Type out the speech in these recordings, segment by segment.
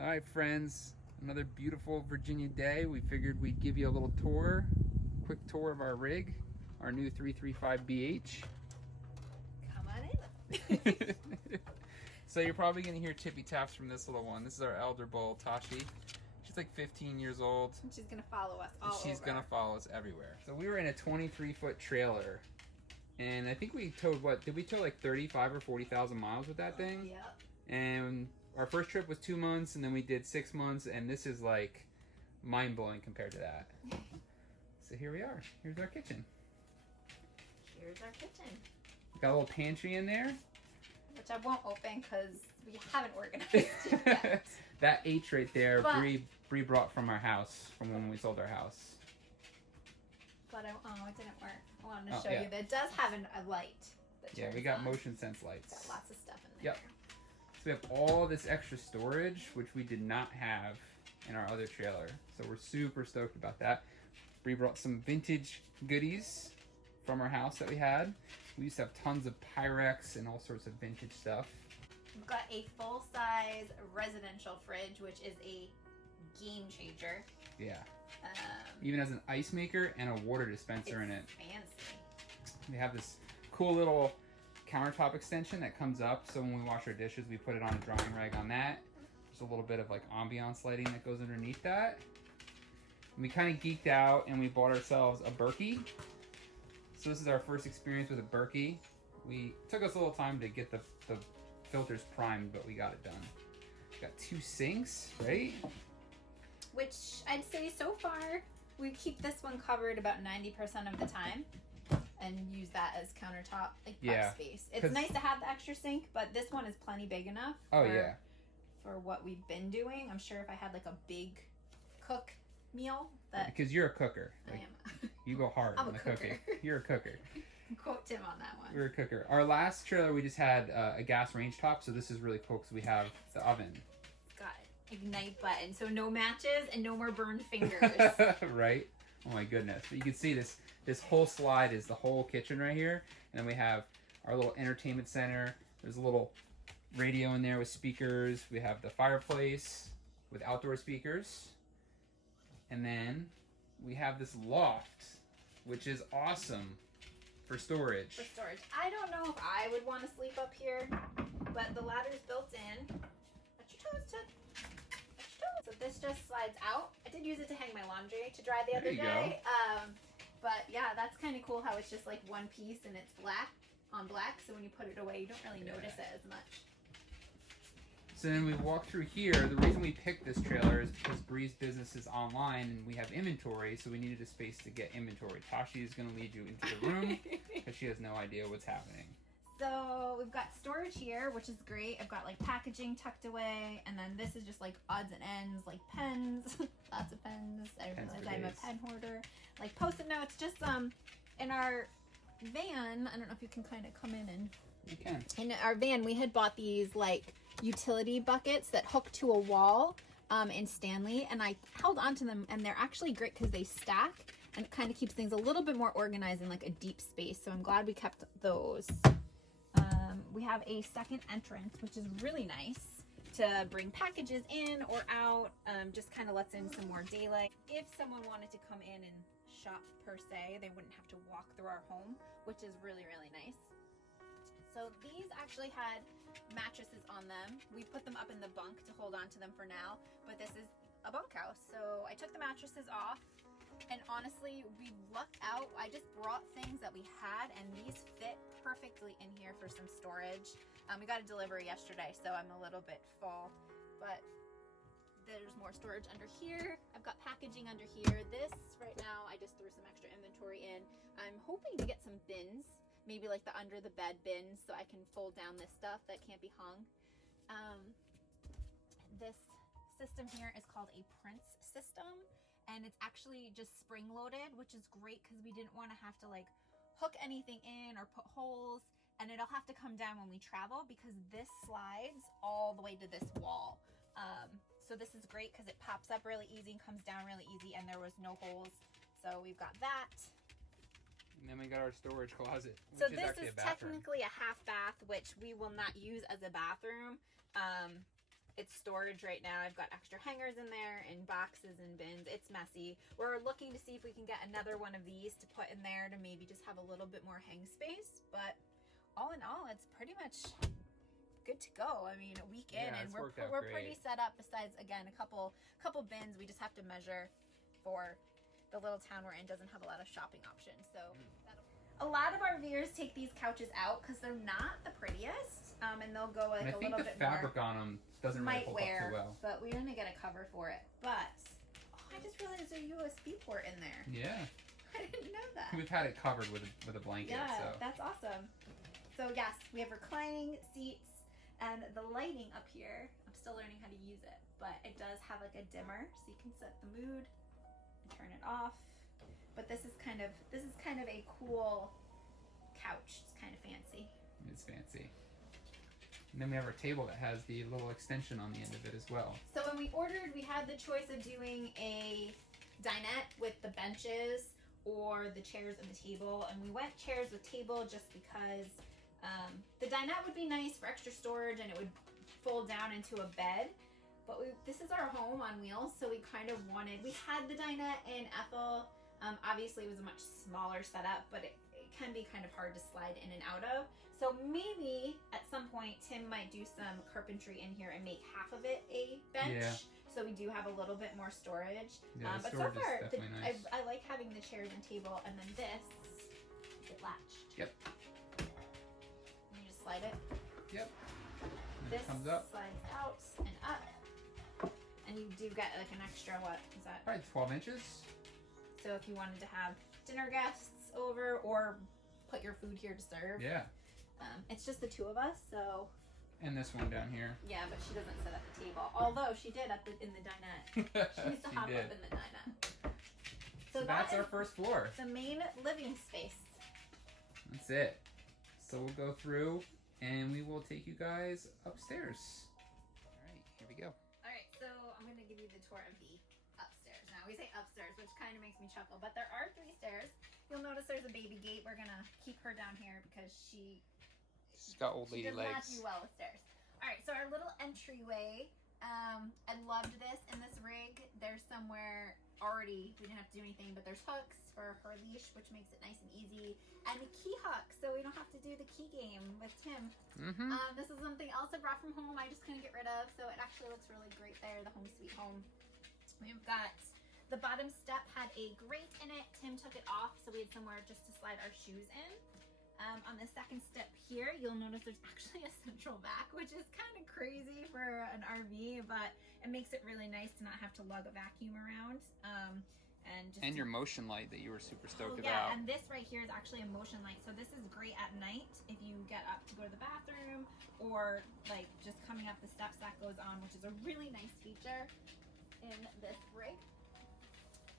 All right, friends, another beautiful Virginia day. We figured we'd give you a little tour, quick tour of our rig, our new 335BH. Come on in. So you're probably going to hear tippy taps from this little one. This is our elder bull, Tashi. She's like 15 years old. And she's gonna follow us all She's over. going to follow us everywhere. So we were in a 23-foot trailer, and I think we towed, what, did we tow like 35 or 40,000 miles with that thing? Yep. And our first trip was 2 months, and then we did 6 months, and this is like mind-blowing compared to that. So here we are. Here's our kitchen. Here's our kitchen, Got a little pantry in there. which I won't open because we haven't organized it yet. That H right there, But- Bree brought from our house, from when we sold our house. But it didn't work. I wanted to Oh, show yeah. you that it does have a light. That Yeah, we turns got on. motion sense lights. Got lots of stuff in there. Yep. So we have all this extra storage, which we did not have in our other trailer. So we're super stoked about that. Bree brought some vintage goodies from our house that we had. We used to have tons of Pyrex and all sorts of vintage stuff. We've got a full-size residential fridge, which is a game changer. Yeah. Um, Even has an ice maker and a water dispenser in it. it's fancy. We have this cool little countertop extension that comes up, so when we wash our dishes, we put it on a drying rag on that. There's a little bit of like ambiance lighting that goes underneath that. And we kind of geeked out and we bought ourselves a Berkey. So this is our first experience with a Berkey. It took us a little time to get the filters primed, but we got it done. Got 2 sinks, right? Which I'd say so far, we keep this one covered about 90% of the time and use that as countertop like prep space. It's 'cause- nice to have the extra sink, but this one is plenty big enough Oh yeah. for what we've been doing. I'm sure if I had like a big cook meal that Because you're a cooker. I Like, am. you go hard I'm on a the cooker. cooking. You're a cooker. Quote Tim on that one. We're a cooker. Our last trailer, we just had a gas range top, so this is really cool because we have the oven. It's got ignite button, so no matches and no more burned fingers. Right? Oh my goodness. But you can see this whole slide is the whole kitchen right here. And then we have our little entertainment center. There's a little radio in there with speakers. We have the fireplace with outdoor speakers. And then we have this loft, which is awesome for storage. For storage. I don't know if I would want to sleep up here, but the ladder's built in. Touch your toes, touch your toes. So this just slides out. I did use it to hang my laundry to dry the other There you day. But yeah, that's kind of cool how it's just like one piece and it's black on black. So when you put it away, you don't really notice it as much. So then we walk through here. The reason we picked this trailer is because Bree's business is online and we have inventory, so we needed a space to get inventory. Tashi is going to lead you into the room because she has no idea what's happening. So we've got storage here, which is great. I've got like packaging tucked away, and then this is just like odds and ends, like pens, lots of pens. I Pens realize for I'm a days. pen hoarder. Like post-it notes, just in our van. I don't know if you can kind of come in and You can. in our van we had bought these like utility buckets that hook to a wall in Stanley, and I held onto them, and they're actually great because they stack and it kind of keeps things a little bit more organized in like a deep space. So I'm glad we kept those. We have a second entrance, which is really nice to bring packages in or out. Just kind of lets in some more daylight. If someone wanted to come in and shop per se, they wouldn't have to walk through our home, which is really, really nice. So these actually had mattresses on them. We put them up in the bunk to hold on to them for now, but this is a bunkhouse. So I took the mattresses off, and honestly, we lucked out. I just brought things that we had, and these fit perfectly in here for some storage. We got a delivery yesterday, so I'm a little bit full, but there's more storage under here. I've got packaging under here. This right now, I just threw some extra inventory in. I'm hoping to get some bins, maybe like the under the bed bins, so I can fold down this stuff that can't be hung. This system here is called a Prince system, and it's actually just spring loaded, which is great because we didn't want to have to like hook anything in or put holes, and it'll have to come down when we travel because this slides all the way to this wall. So this is great because it pops up really easy and comes down really easy, and there was no holes. So we've got that. And then we got our storage closet, which So is this actually is a bathroom. technically a half bath, which we will not use as a bathroom. it's storage right now. I've got extra hangers in there and boxes and bins. It's messy. We're looking to see if we can get another one of these to put in there to maybe just have a little bit more hang space. But all in all, it's pretty much good to go. I mean, a week in, and we're pretty set up. Besides, again, a couple bins. We just have to measure for the little town we're in. Doesn't have a lot of shopping options, so. A lot of our viewers take these couches out because they're not the prettiest, and they'll go like a little bit more. I think the fabric on them doesn't really hold up too well. But we're gonna get a cover for it. But I just realized there's a USB port in there. Yeah. I didn't know that. We've had it covered with a blanket. Yeah, so. That's awesome. So yes, we have reclining seats and the lighting up here. I'm still learning how to use it, but it does have like a dimmer, so you can set the mood and turn it off. But this is kind of a cool couch. It's kind of fancy. It's fancy. And then we have our table that has the little extension on the end of it as well. So when we ordered, we had the choice of doing a dinette with the benches or the chairs and the table, and we went chairs with table just because the dinette would be nice for extra storage and it would fold down into a bed. But this is our home on wheels, so we kind of wanted, we had the dinette in Ethel. Obviously it was a much smaller setup, but it can be kind of hard to slide in and out of. So maybe at some point Tim might do some carpentry in here and make half of it a bench. Yeah. So we do have a little bit more storage. Yeah, but storage so far, is definitely nice. I like having the chairs and table, and then this is it latched. Yep. And you just slide it. Yep. And This it comes up. slides out and up. And you do get like an extra, what is that? Probably 12 inches. So if you wanted to have dinner guests over or put your food here to serve. Yeah. It's just the two of us, so. And this one down here. Yeah, but she doesn't sit at the table. Although she did in the dinette. She used to hop up in the dinette. So that's our first floor. The main living space. That's it. So we'll go through and we will take you guys upstairs. All right, here we go. All right, so I'm going to give you the tour of the upstairs. Now, we say upstairs, which kind of makes me chuckle, but there are 3 stairs. You'll notice there's a baby gate. We're going to keep her down here because she's got old lady does legs. not do well with stairs. All right, so our little entryway. I loved this in this rig. There's somewhere already, we didn't have to do anything, but there's hooks for her leash, which makes it nice and easy, and a key hook, so we don't have to do the key game with Tim. This is something else I brought from home. I just couldn't get rid of, so it actually looks really great there. The home sweet home. We've got the bottom step had a grate in it. Tim took it off, so we had somewhere just to slide our shoes in. On the second step here, you'll notice there's actually a central vac, which is kind of crazy for an RV, but it makes it really nice to not have to lug a vacuum around. And your motion light that you were super stoked about. Yeah, and this right here is actually a motion light. So this is great at night if you get up to go to the bathroom or like just coming up the steps, that goes on, which is a really nice feature in this rig.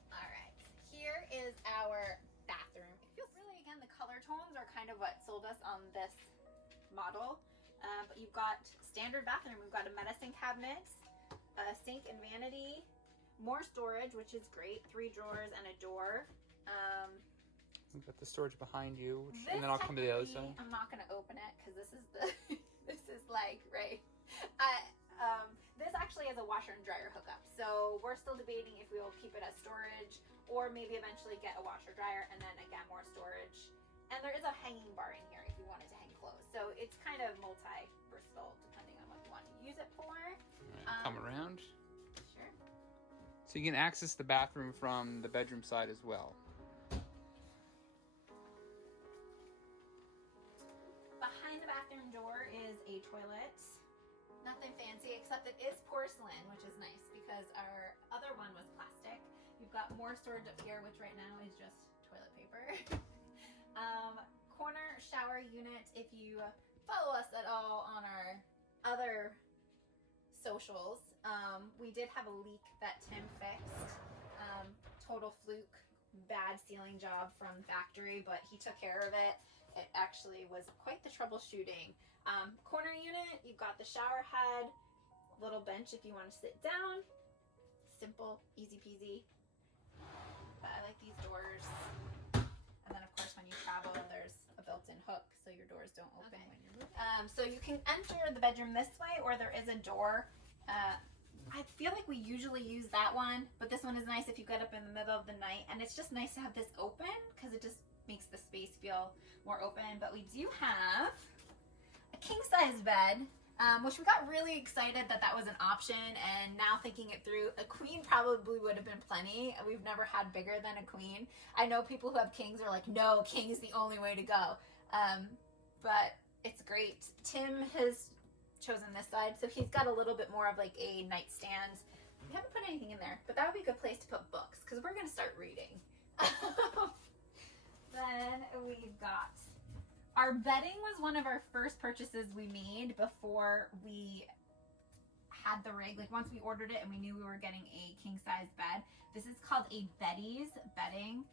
All right, here is our bathroom. It feels really, again, the color tones are kind of what sold us on this model. But you've got standard bathroom. We've got a medicine cabinet, a sink and vanity, more storage, which is great. 3 drawers and a door. We've got the storage behind you, and then I'll come to the other side. I'm not gonna open it because this is the this is like right. This actually has a washer and dryer hookup, so we're still debating if we will keep it as storage or maybe eventually get a washer dryer and then again more storage. And there is a hanging bar in here if you wanted to hang clothes, so it's kind of multi-versatile depending on what you want to use it for. Right, come around. Sure. So you can access the bathroom from the bedroom side as well. Behind the bathroom door is a toilet. Nothing fancy, except it is porcelain, which is nice because our other one was plastic. You've got more storage up here, which right now is just toilet paper. Corner shower unit. If you follow us at all on our other socials, we did have a leak that Tim fixed. Total fluke, bad sealing job from the factory, but he took care of it. It actually was quite the troubleshooting. Corner unit, you've got the shower head, little bench if you want to sit down. Simple, easy peasy. But I like these doors. And then of course when you travel, there's a built-in hook so your doors don't open when you're moving. So you can enter the bedroom this way, or there is a door I feel like we usually use that one, but this one is nice if you get up in the middle of the night, and it's just nice to have this open because it just makes the space feel more open. But we do have a king-size bed, which we got really excited that that was an option, and now thinking it through, a queen probably would have been plenty. We've never had bigger than a queen. I know people who have kings are like, no, king is the only way to go. But it's great. Tim has chosen this side, so he's got a little bit more of like a nightstand. We haven't put anything in there, but that would be a good place to put books because we're going to start reading. Then we've got our bedding. Was one of our first purchases we made before we had the rig. Like once we ordered it and we knew we were getting a king size bed. This is called a Betty's bedding.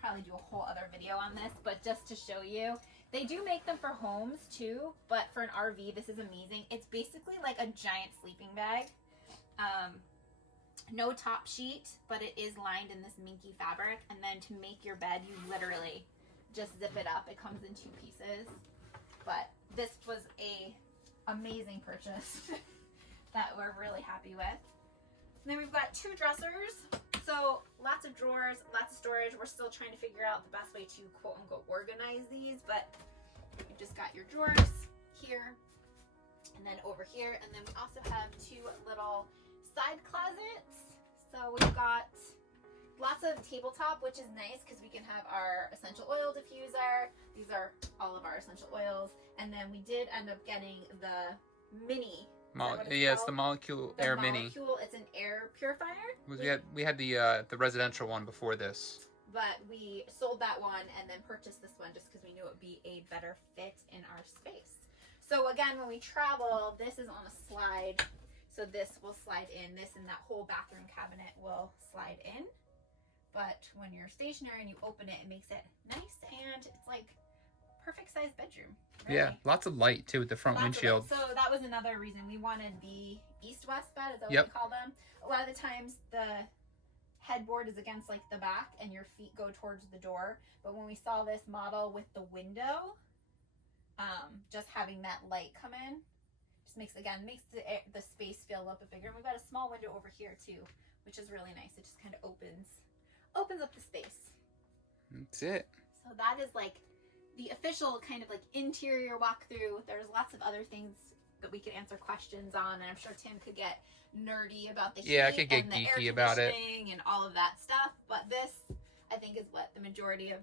Probably do a whole other video on this, but just to show you, they do make them for homes too, but for an RV this is amazing. It's basically like a giant sleeping bag. No top sheet, but it is lined in this minky fabric, and then to make your bed you literally just zip it up. It comes in 2 pieces, but this was a amazing purchase that we're really happy with. And then we've got 2 dressers. So lots of drawers, lots of storage. We're still trying to figure out the best way to quote unquote organize these, but you just got your drawers here and then over here. And then we also have 2 little side closets. So we've got lots of tabletop, which is nice because we can have our essential oil diffuser. These are all of our essential oils. And then we did end up getting the mini. It's the Molecule Air Mini. It's an air purifier. We had the residential one before this. But we sold that one and then purchased this one just because we knew it would be a better fit in our space. So again, when we travel, this is on a slide. So this will slide in. This and that whole bathroom cabinet will slide in. But when you're stationary and you open it, it makes it nice, and it's like perfect sized bedroom. Really. Yeah, lots of light too with the front windshield. So that was another reason we wanted the east-west bed. Is that what we call them? A lot of the times the headboard is against like the back and your feet go towards the door. But when we saw this model with the window, just having that light come in just makes the space feel a little bit bigger. And we've got a small window over here too, which is really nice. It just kind of opens up the space. That's it. So that is like the official kind of like interior walkthrough. There's lots of other things that we could answer questions on, and I'm sure Tim could get nerdy about the heat I could get and the geeky air about it conditioning and all of that stuff. But this, I think, is what the majority of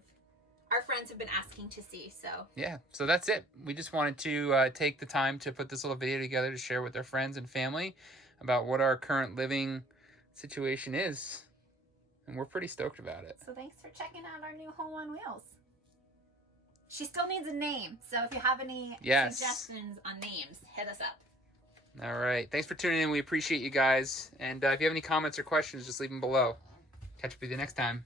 our friends have been asking to see. So yeah, so that's it. We just wanted to take the time to put this little video together to share with our friends and family about what our current living situation is, and we're pretty stoked about it. So thanks for checking out our new home on wheels. She still needs a name, so if you have any suggestions on names, hit us up. All right. Thanks for tuning in. We appreciate you guys. And if you have any comments or questions, just leave them below. Catch up with you next time.